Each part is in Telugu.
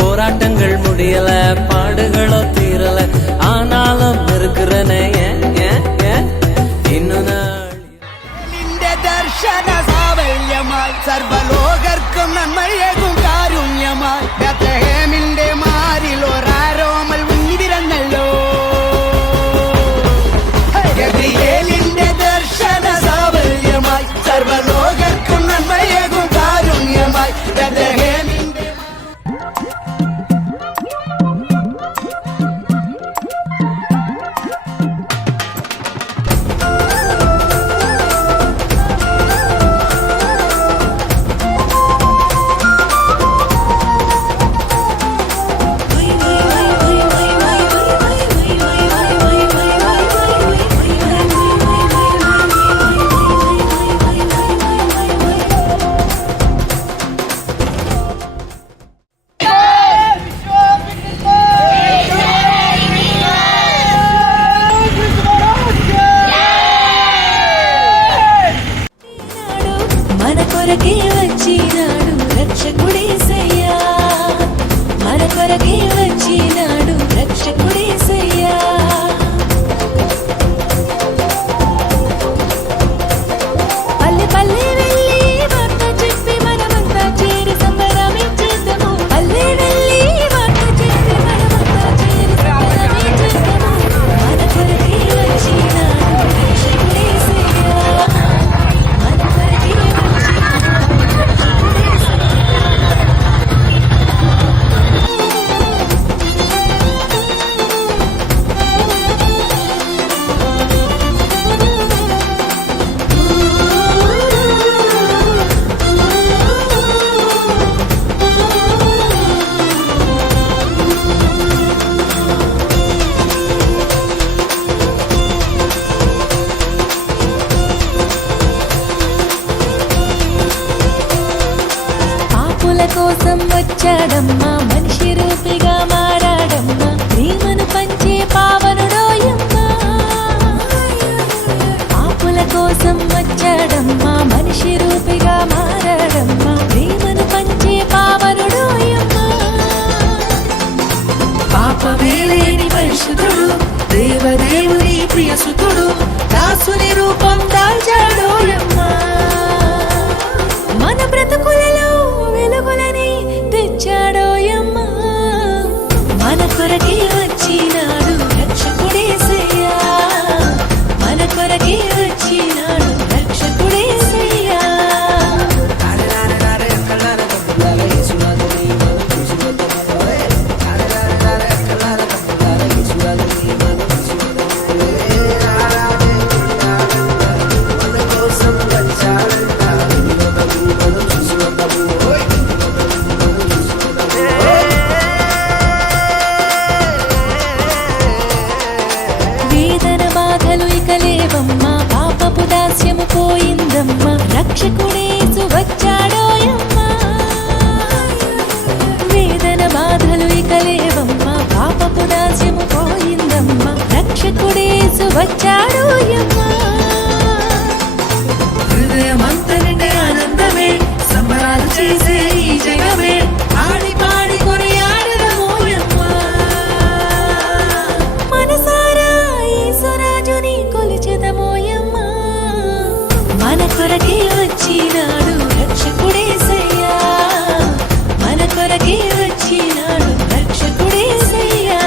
போராட்டங்கள் முடியல, பாடுகளோ தீரல, ஆனாலும் இருக்கிறனே இன்னும் ദർശന സാവല്യമായി സർവലോകർക്കും നന്മയേകും കാരുണ്യമായി ബേത്ലഹേമിന്റെ മാറിൽ ഒരാരോമൽ ഉന്നിരന്നല്ലോ. ഗബ്രിയേലിന്റെ ദർശന സാവല്യമായി സർവലോകർക്കും നന്മയേകും കാരുണ്യമായി ബേത്ലഹേമിന്റെ కోసం వచ్చాడమ్మా, మనిషి రూపిగా మారాడమ్మా, ప్రేమను పంచే పావనుడోయమ్మా. పాపుల కోసం వచ్చాడమ్మా, మనిషి రూపిగా మారాడమ్మా, ప్రేమను పంచే పావనుడోయమ్మా. పాపమేలేని పరిశుద్ధుడు, దేవదేవుని ప్రియసుతుడు, దాసుని రూపం దాల్చాడోయమ్మా. మన బ్రతుకులలో వెలుగులని తెచ్చాడోయమ్మా. మన కొరకే వచ్చినాడు రక్షకుడేసయ్యా, మన కొరకే వచ్చినాడు రక్షకుడేసయ్యా. లేవమ్మా, పాపపు దాస్యము పోయిందమ్మా, రక్షకుడేసు వచ్చాడోయమ్మా. వేదన బాధలు ఇక లేవమ్మా, పాపపు దాస్యము పోయిందమ్మా, రక్షకుడేసు వచ్చాడోయమ్మా. హృదయమంతా నిండే ఆనందమే, సంబరాలు చేసే ఈ జగమే, ఆడి పాడి కొనియాడదమోయమ్మా. మనసారా యేసురాజుని కొలిచెదమోయమ్మా. మన కొరకే వచ్చినాడు రక్షకుడేసయ్యా, మన కొరకే వచ్చినాడు రక్షకుడేసయ్యా.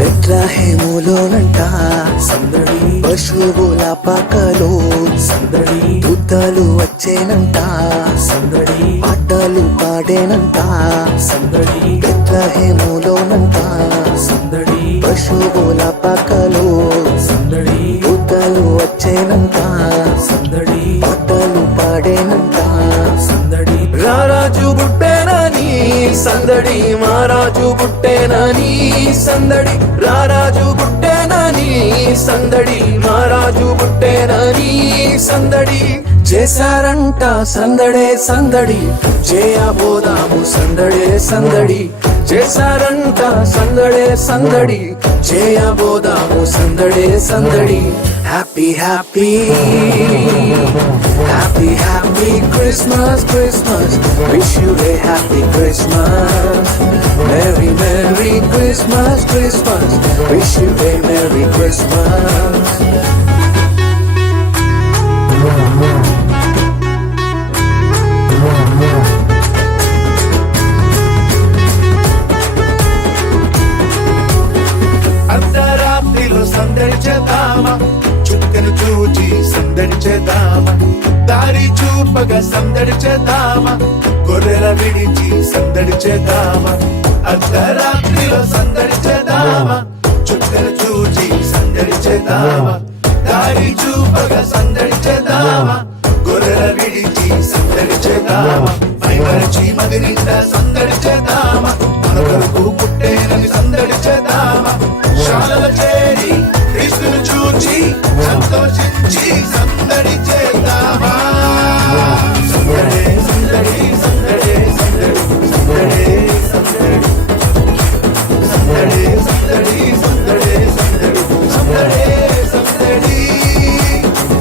బెత్లహేములోనంట సందడి, పశువుల పాకలో సందడి, దూతలు వచ్చేనంట సందడి, పాటలు పాడేనంట సందడి, బెత్లహేములోనంట సందడి, పశువుల పాకలో సందడి, దూతలు వచ్చేనంట సందడి, పాటలు పాడేనంట సందడి. రారాజు బుట్టేనని సందడి, మారాజు బుట్టేనని సందడి, రారాజు బుట్టేనని సందడి, మారాజు బుట్టేనని సందడి. చేశారంట సందడే సందడి, చేయబోదాము సందడే సందడి. చేశారంట సందడే సందడి, చేయబోదాము సందడే సందడి. Happy happy happy happy Christmas Christmas, wish you a happy Christmas. Merry merry Christmas Christmas, wish you a merry Christmas. అర్ధరాత్రిలో సందడి చేద్దామా, చుక్కను చూచి సందడి చేద్దామా, దారి చూపగా సందడి చేద్దామా, గొర్రెల విడిచి సందడి చేద్దామా. అర్ధరాత్రిలో సందడి చేద్దామా, చుక్కను చూచి సందడి చేద్దామా, దారి చూపగా సందడి చేద్దామా, గొర్రెల విడిచి సందడి చేద్దామా. మైమరచి మది నిండా సందడి చేద్దామా, మన కొరకు పుట్టేనని సందడి చేద్దామా. శాలల చేరి క్రీస్తును చూచి సంతోషించి సందడి చేద్దామా. సందడే సందడి సందడే సందడి సందడే సందడి సందడే సందడి సందడే సందడి సందడే సందడి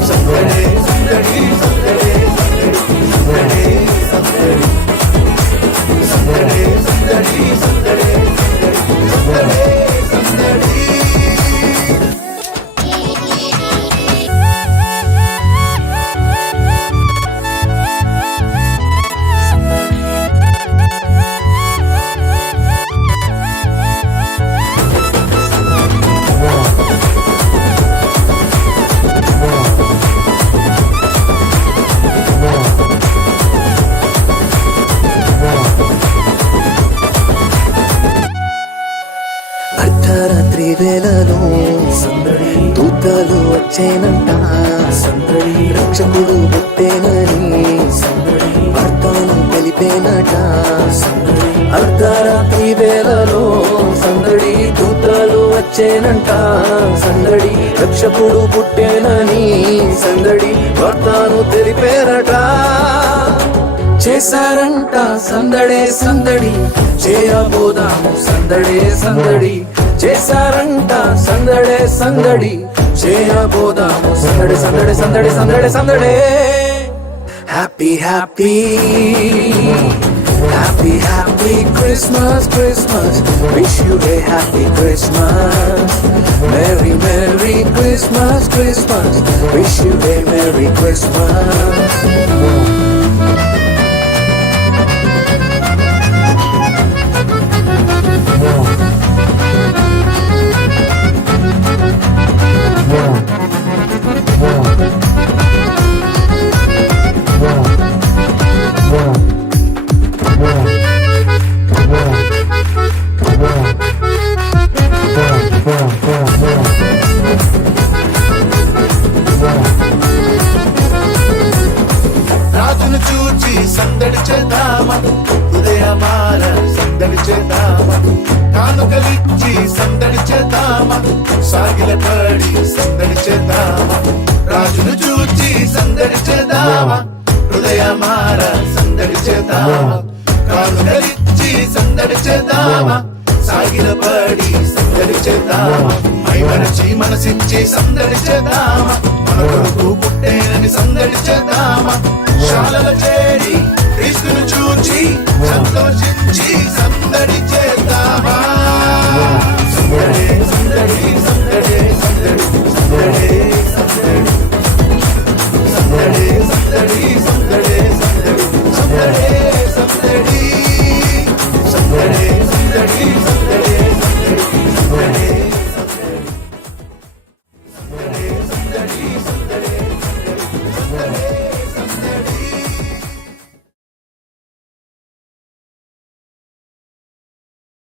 సందడే సందడి సందడే సందడి సందడే సందడి సందడే సందడి సందడే సందడే సందడి. అర్ధరాత్రి వేళలో సందడి, దూతలు వచ్చేనంట సందడి, రక్షకుడు పుట్టేనని సందడి, వార్తను తెలిపేనట సందడి. అర్ధరాత్రి వేళలో సందడి, దూతలు వచ్చేనంట సందడి, రక్షకుడు పుట్టేనని సందడి, వార్తను తెలిపేనట. చేశారంట సందడే సందడి, చేయబోదాము సందడే సందడి. చేశారంట సందడే సందడి, చేయబోదాము సందడి సందడి సందడి సందడి సందడే. Happy happy happy happy Christmas Christmas, wish you a happy Christmas. Merry merry Christmas Christmas, wish you a merry Christmas. రాజును చూచి సందడి చేద్దామా, హృదయమార సందడి చేద్దామా, కానుకలిచ్చి సందడి చేద్దామా, సాగిల పడి సందడి చేద్దామా. రాజును చూచి సందడి చేద్దామా, హృదయమార సందడి చేద్దామా, కానుకలిచ్చి సందడి చేద్దామా, సాగిల పడి సందడి చేద్దామా. మైమరచి మనసిచ్చి సందడి చేద్దామా, మన కొరకు పుట్టేనని సందడి చేద్దామా. శాలల చేరి క్రీస్తును చూచి సంతోషించి సందడి